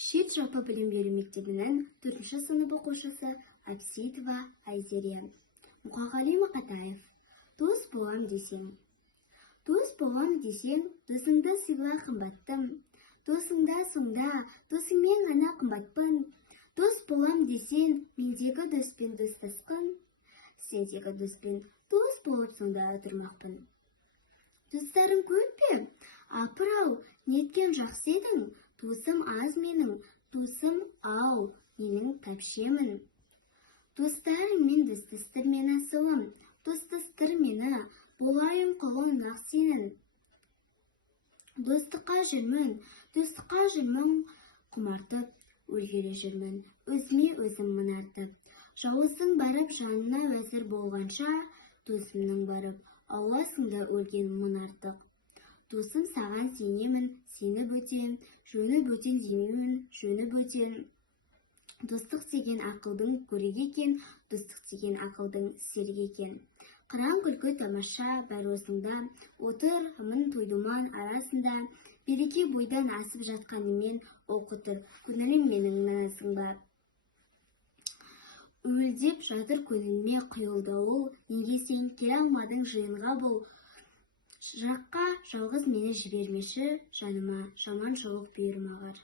Шет жалпы білім беру мектебінің 4-ші сынып оқушысы Акситова Айзере. Мұқағали Мақатаев. Дос болам десең. Дос болам десең, досыңды сыйла қымбаттым. Досыңда соңда, досыңмен ғана қымбатпын. Дос болам десең, мендегі доспен достасқын. Сендегі доспен дос болып сонда отырмақпын. Достарым көп пе? Апыр-ау, неткен жақсы едің? Досым аз менің, досым ау, менің тәпшемін. Достарыңмен достастыр мені асылым, достастыр мені, болайын құлын ақ сенің. Достыққа жүрмін, құмартып, өлгелі жүрмін, өзіме өзім мұнартып. Жауызың барып жанына уәзір болғанша, досымның барып, ауласында өлген мұнартық. Досым саған сенемін, сені бөтен, жөні бөтен демеймін, жөні бөтен. Достық деген ақылдың көрік екен, достық деген ақылдың серік екен. Қыран күлкі тамаша бәрі осында, отырмын той-думан арасында, береке бойдан асып жатқанымен оқытыр, көңілім менің мінасың ба. Уілдеп жатыр көңіліме құйылдауыл, неге сен келе алмадың жиынға бұл? Жаққа жалғыз мені жібермеші, жаныма жаман жолық бұйырмағыр.